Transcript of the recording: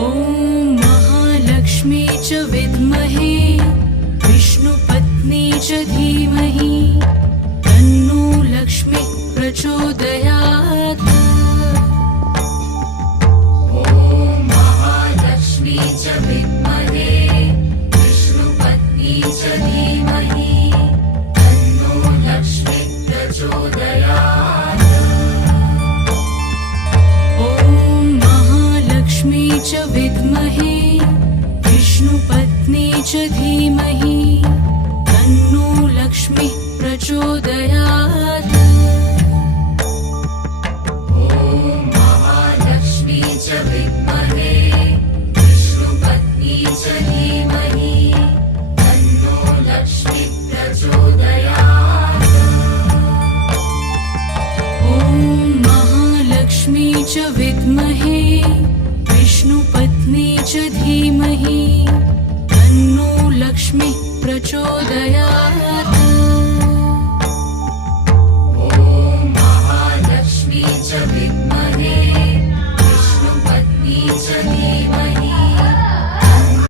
ॐ महालक्ष्मी च विद्महे विष्णुपत्नी च धीमहि तन्नो लक्ष्मी प्रचोदयात्। ॐ महालक्ष्मी च विद्महे विष्णुपत्नी च धीमहि तन्नो लक्ष्मी प्रचोदयात्। ॐ महालक्ष्मी च विद्महे विष्णुपत्नी च धीमहि तन्नो लक्ष्मी प्रचोदयात्। ॐ महालक्ष्मी च विद्महे विष्णुपत्नी च धीमहि तन्नो लक्ष्मी प्रचोदयात्। ॐ महालक्ष्मी च विद्महे विष्णुपत्नी च धीमहि तन्नो लक्ष्मी प्रचोदयात्।